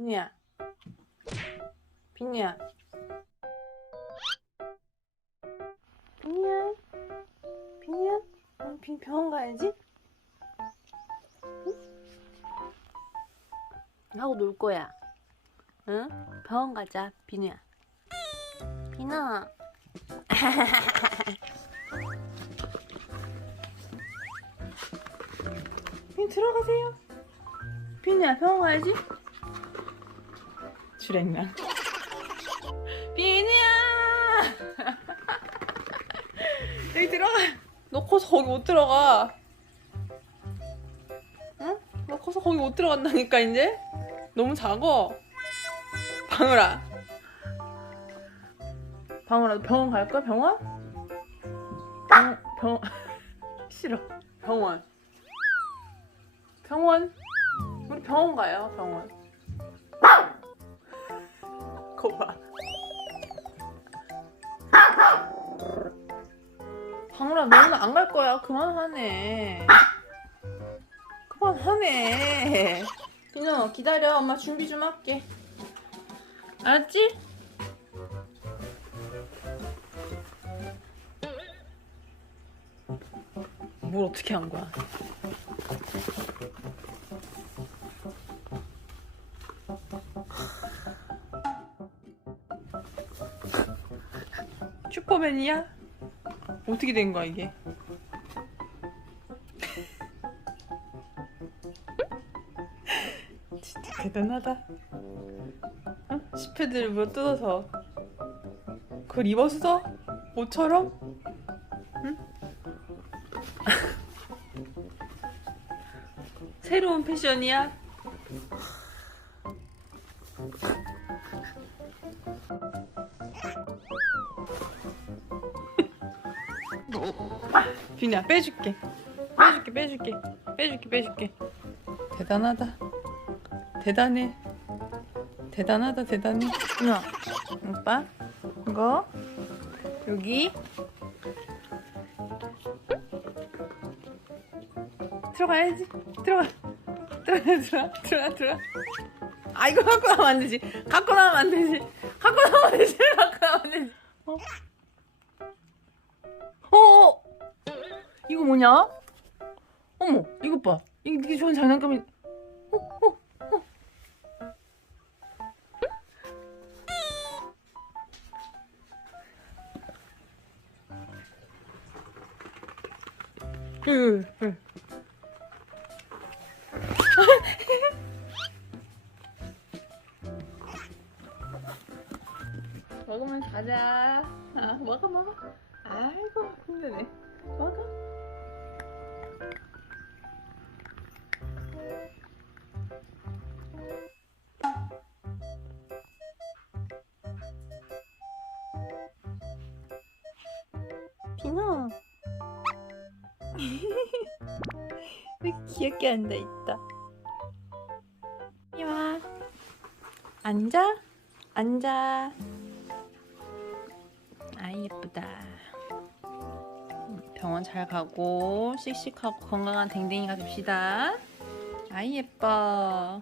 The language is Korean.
비누야. 비누야. 비누야. 응, 비 병원 가야지. 응? 하고 놀 거야. 응? 병원 가자, 비누야. 비누. 비누 들어가세요. 비누야, 병원 가야지. 출했나? 비누야! 여기 들어가. 너 커서 거기 못 들어가. 응? 너 커서 거기 못 들어간다니까 이제. 너무 작어. 방울아. 방울아, 너 병원 갈 거야? 병원? 병 병. 싫어. 병원. 병원. 우리 병원 가요. 병원. 거 봐. 방울아, 너는 안 갈 거야. 그만하네. 그만하네. 진호, 기다려. 엄마 준비 좀 할게. 알았지? 뭘 어떻게 한 거야? 슈퍼맨이야? 어떻게 된 거야 이게? 진짜 대단하다. 어? 시패드를 물어 뜯어서 그걸 입었어? 옷처럼? 응? 새로운 패션이야? 비냐 빼줄게. 빼줄게 빼줄게. 빼줄게 빼줄게. 대단하다. 대단해. 대단하다 대단해. 누나 오빠 이거 여기. 들어가야지. 들어가. 들어가 들어가 들어가 들어가. 아 이거 갖고 나면 안 되지. 갖고 나면 안 되지. 갖고 나면 안 되지. 갖고 나면 안 되지. 어? 어, 어? 이거 뭐냐? 어머, 이것 봐. 이게 되게 좋은 장난감이. 어, 어, 어. 으, 으. 먹으면 자자. 아, 먹어, 먹어. 아이고, 힘드네. 먹어. 비나. 왜 귀엽게 앉아 있다. 이리 와. 앉아. 앉아. 아이 예쁘다. 병원 잘 가고 씩씩하고 건강한 댕댕이가 됩시다. 아이 예뻐.